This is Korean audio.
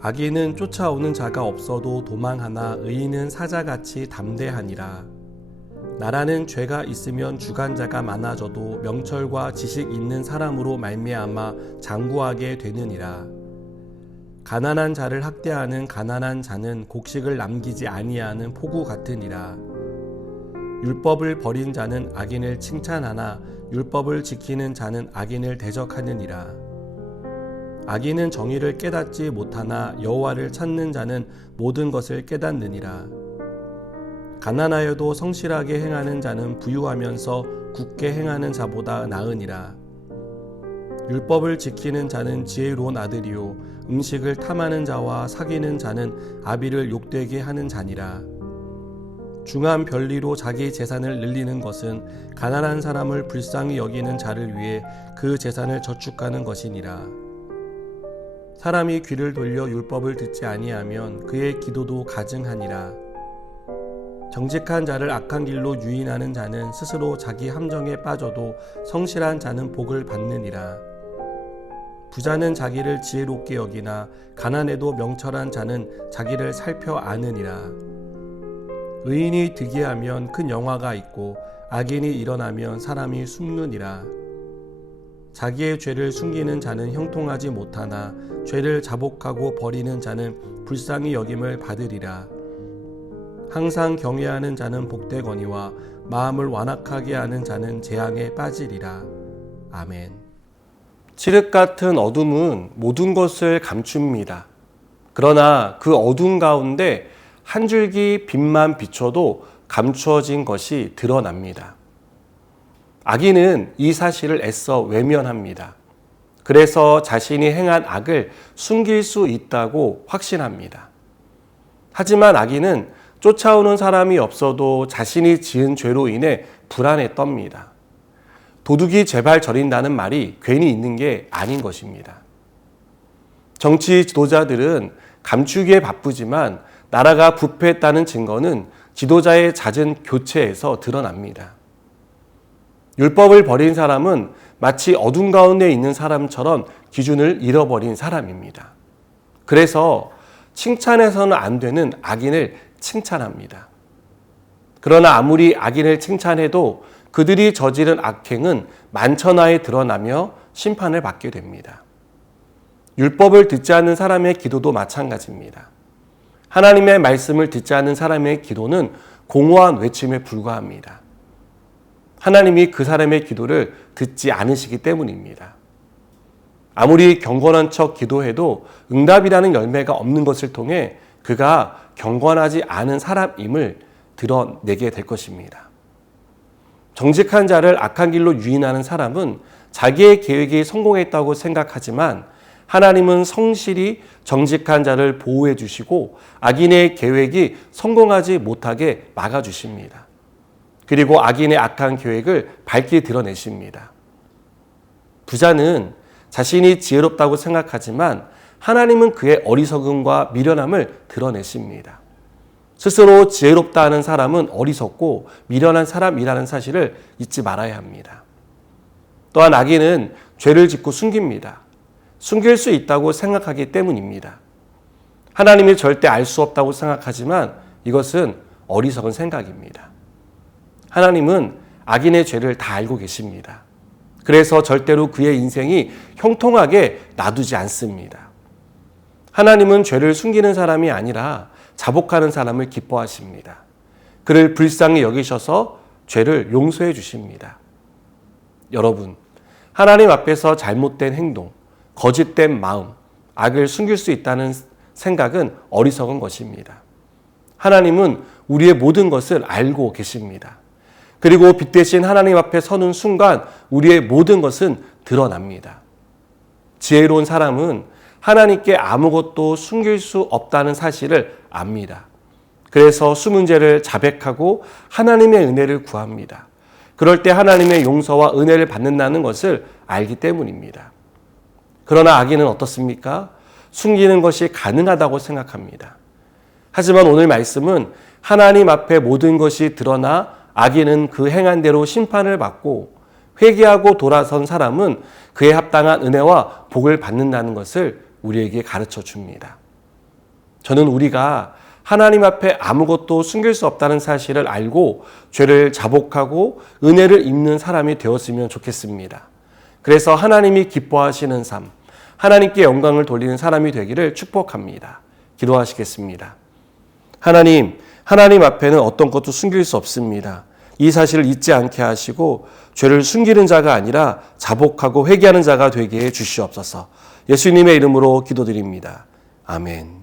악인은 쫓아오는 자가 없어도 도망하나 의인은 사자같이 담대하니라. 나라는 죄가 있으면 주관자가 많아져도 명철과 지식 있는 사람으로 말미암아 장구하게 되느니라. 가난한 자를 학대하는 가난한 자는 곡식을 남기지 아니하는 폭우 같으니라. 율법을 버린 자는 악인을 칭찬하나 율법을 지키는 자는 악인을 대적하느니라. 악인은 정의를 깨닫지 못하나 여호와를 찾는 자는 모든 것을 깨닫느니라. 가난하여도 성실하게 행하는 자는 부유하면서 굳게 행하는 자보다 나으니라. 율법을 지키는 자는 지혜로운 아들이요 음식을 탐하는 자와 사귀는 자는 아비를 욕되게 하는 자니라. 중한 별리로 자기 재산을 늘리는 것은 가난한 사람을 불쌍히 여기는 자를 위해 그 재산을 저축하는 것이니라. 사람이 귀를 돌려 율법을 듣지 아니하면 그의 기도도 가증하니라. 정직한 자를 악한 길로 유인하는 자는 스스로 자기 함정에 빠져도 성실한 자는 복을 받느니라. 부자는 자기를 지혜롭게 여기나 가난해도 명철한 자는 자기를 살펴 아느니라. 의인이 득이하면 큰 영화가 있고 악인이 일어나면 사람이 숨느니라. 자기의 죄를 숨기는 자는 형통하지 못하나 죄를 자복하고 버리는 자는 불쌍히 여김을 받으리라. 항상 경외하는 자는 복되거니와 마음을 완악하게 하는 자는 재앙에 빠지리라. 아멘. 칠흑 같은 어둠은 모든 것을 감춥니다. 그러나 그 어둠 가운데 한 줄기 빛만 비춰도 감추어진 것이 드러납니다. 악인은 이 사실을 애써 외면합니다. 그래서 자신이 행한 악을 숨길 수 있다고 확신합니다. 하지만 악인은 쫓아오는 사람이 없어도 자신이 지은 죄로 인해 불안에 떱니다. 도둑이 제발 저린다는 말이 괜히 있는 게 아닌 것입니다. 정치 지도자들은 감추기에 바쁘지만 나라가 부패했다는 증거는 지도자의 잦은 교체에서 드러납니다. 율법을 버린 사람은 마치 어둠 가운데 있는 사람처럼 기준을 잃어버린 사람입니다. 그래서 칭찬해서는 안 되는 악인을 칭찬합니다. 그러나 아무리 악인을 칭찬해도 그들이 저지른 악행은 만천하에 드러나며 심판을 받게 됩니다. 율법을 듣지 않는 사람의 기도도 마찬가지입니다. 하나님의 말씀을 듣지 않는 사람의 기도는 공허한 외침에 불과합니다. 하나님이 그 사람의 기도를 듣지 않으시기 때문입니다. 아무리 경건한 척 기도해도 응답이라는 열매가 없는 것을 통해 그가 경건하지 않은 사람임을 드러내게 될 것입니다. 정직한 자를 악한 길로 유인하는 사람은 자기의 계획이 성공했다고 생각하지만 하나님은 성실히 정직한 자를 보호해 주시고 악인의 계획이 성공하지 못하게 막아 주십니다. 그리고 악인의 악한 계획을 밝히 드러내십니다. 부자는 자신이 지혜롭다고 생각하지만 하나님은 그의 어리석음과 미련함을 드러내십니다. 스스로 지혜롭다 하는 사람은 어리석고 미련한 사람이라는 사실을 잊지 말아야 합니다. 또한 악인은 죄를 짓고 숨깁니다. 숨길 수 있다고 생각하기 때문입니다. 하나님이 절대 알 수 없다고 생각하지만 이것은 어리석은 생각입니다. 하나님은 악인의 죄를 다 알고 계십니다. 그래서 절대로 그의 인생이 형통하게 놔두지 않습니다. 하나님은 죄를 숨기는 사람이 아니라 자복하는 사람을 기뻐하십니다. 그를 불쌍히 여기셔서 죄를 용서해 주십니다. 여러분, 하나님 앞에서 잘못된 행동, 거짓된 마음, 악을 숨길 수 있다는 생각은 어리석은 것입니다. 하나님은 우리의 모든 것을 알고 계십니다. 그리고 빛 대신 하나님 앞에 서는 순간 우리의 모든 것은 드러납니다. 지혜로운 사람은 하나님께 아무것도 숨길 수 없다는 사실을 압니다. 그래서 숨은 죄를 자백하고 하나님의 은혜를 구합니다. 그럴 때 하나님의 용서와 은혜를 받는다는 것을 알기 때문입니다. 그러나 악인은 어떻습니까? 숨기는 것이 가능하다고 생각합니다. 하지만 오늘 말씀은 하나님 앞에 모든 것이 드러나 악인은 그 행한 대로 심판을 받고 회개하고 돌아선 사람은 그에 합당한 은혜와 복을 받는다는 것을 우리에게 가르쳐 줍니다. 저는 우리가 하나님 앞에 아무것도 숨길 수 없다는 사실을 알고 죄를 자복하고 은혜를 입는 사람이 되었으면 좋겠습니다. 그래서 하나님이 기뻐하시는 삶, 하나님께 영광을 돌리는 사람이 되기를 축복합니다. 기도하시겠습니다. 하나님 앞에는 어떤 것도 숨길 수 없습니다. 이 사실을 잊지 않게 하시고 죄를 숨기는 자가 아니라 자복하고 회개하는 자가 되게 해 주시옵소서. 예수님의 이름으로 기도드립니다. 아멘.